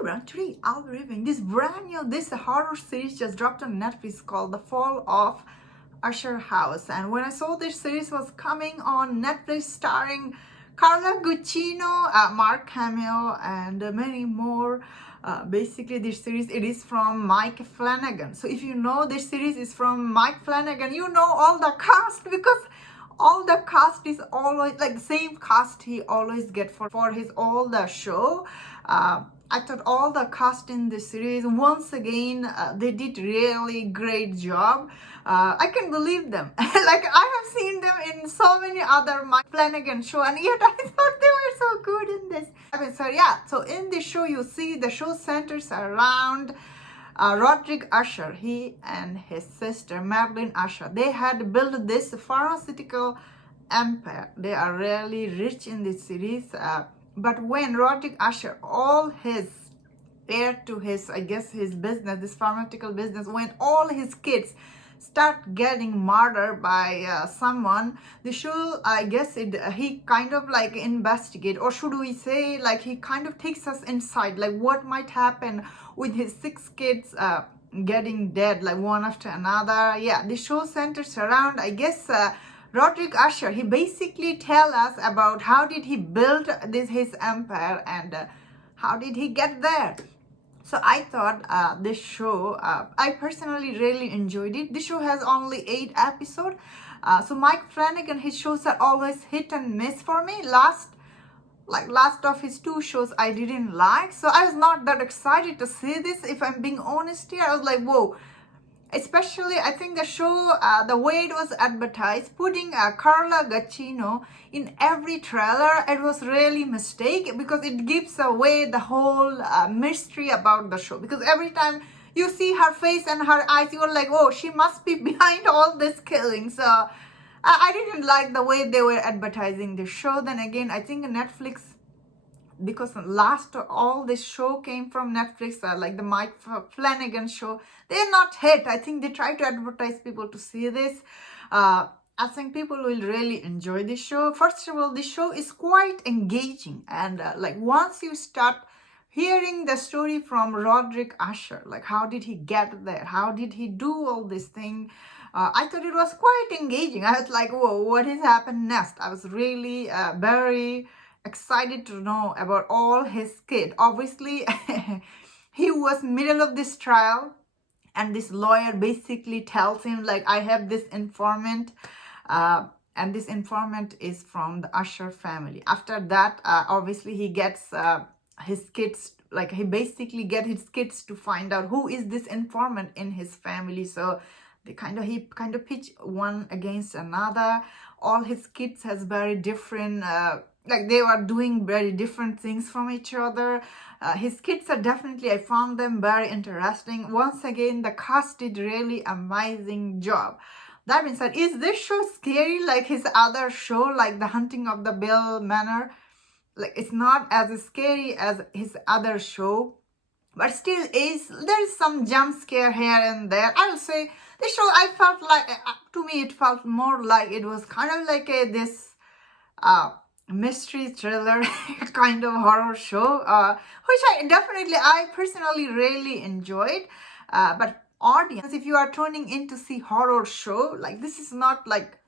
everyone, today I'll be reviewing this brand new horror series just dropped on Netflix called The Fall of Usher House. And when I saw this series was coming on Netflix starring Carla Gugino, Mark Hamill, and many more. Basically, this series it is from Mike Flanagan. So if you know this series is from Mike Flanagan, you know all the cast because all the cast is always like the same cast he always get for his all the show. I thought all the cast in this series once again they did really great job. I can believe them. Like I have seen them in so many other Mike Flanagan show, and yet I thought they were so good in this. So in this show you see the show centers around Roderick Usher. He and his sister Madeline Usher, they had built this pharmaceutical empire. They are really rich in this series. But when Roderick Usher, all his heir to his, I guess, his business, this pharmaceutical business, when all his kids start getting murdered by someone, the show, I guess, he kind of like investigate, or should we say, like he kind of takes us inside, like what might happen with his 6 kids getting dead, like one after another. Yeah, the show centers around, I guess, Roderick Usher. He basically tell us about how did he build his empire and how did he get there. So I thought this show, I personally really enjoyed it. This show has only 8 episodes. So Mike Flanagan, his shows are always hit and miss for me. Last of his 2 shows I didn't like. So I was not that excited to see this. If I'm being honest here, I was like, whoa. Especially, I think the show, the way it was advertised, putting Carla Gugino in every trailer, it was really a mistake because it gives away the whole mystery about the show. Because every time you see her face and her eyes, you are like, oh, she must be behind all this killing. So I didn't like the way they were advertising the show. Then again, I think Netflix, because last all this show came from Netflix, like the Mike Flanagan show, they're not hit. I think they try to advertise people to see this. I think people will really enjoy this show. First of all, this show is quite engaging, and like once you start hearing the story from Roderick Usher, like how did he get there, how did he do all this thing, I thought it was quite engaging. I was like, whoa, what has happened next? I was really very excited to know about all his kids. Obviously, he was middle of this trial, and this lawyer basically tells him like, I have this informant, and this informant is from the Usher family. After that, obviously he gets his kids, like he basically get his kids to find out who is this informant in his family. So he kind of pitch one against another. All his kids has very different like they were doing very different things from each other. His kids are definitely, I found them very interesting. Once again, the cast did really amazing job. That being said, is this show scary like his other show, like The Hunting of the Bell Manor? Like it's not as scary as his other show, but still there is some jump scare here and there. I'll say this show, I felt like, to me it felt more like it was kind of like this mystery thriller kind of horror show, which I personally really enjoyed. But audience, if you are tuning in to see horror show, like this is not like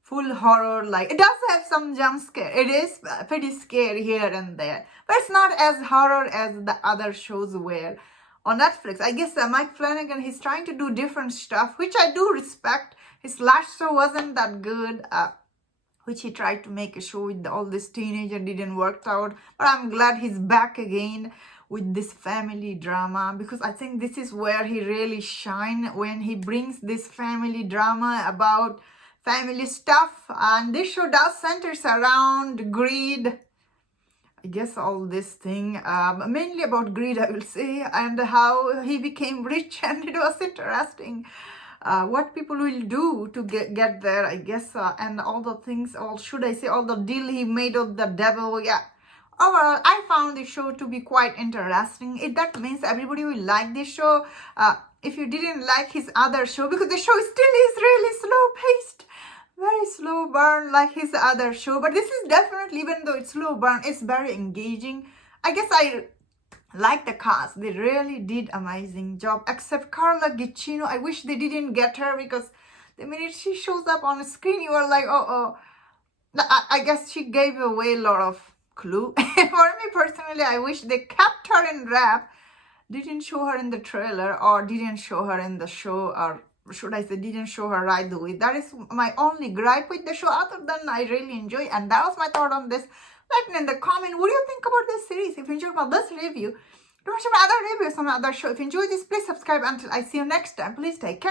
full horror. Like it does have some jump scare, it is pretty scary here and there, but it's not as horror as the other shows were on Netflix. I guess Mike Flanagan, he's trying to do different stuff, which I do respect. His last show wasn't that good, which he tried to make a show with all this teenager, didn't work out. But I'm glad he's back again with this family drama, because I think this is where he really shine, when he brings this family drama about family stuff. And this show does centers around greed, I guess, all this thing, mainly about greed, I will say, and how he became rich. And it was interesting what people will do to get there, I guess, and all the things, or should I say all the deal he made with the devil. Yeah, overall I found the show to be quite interesting. That means everybody will like this show. If you didn't like his other show, because the show still is really slow paced, very slow burn like his other show, but this is definitely, even though it's slow burn, it's very engaging. I guess I like the cast, they really did amazing job, except Carla Gugino. I wish they didn't get her, because the minute she shows up on the screen, you are like, oh. I guess she gave away a lot of clue. For me personally, I wish they kept her in rap, didn't show her in the trailer, or didn't show her in the show, or should I say didn't show her right away. That is my only gripe with the show. Other than I really enjoy, and that was my thought on this. Let me in the comment, what do you think about this series? If you enjoyed about this review, don't watch my other reviews on other show. If you enjoyed this, please subscribe. Until I see you next time, please take care.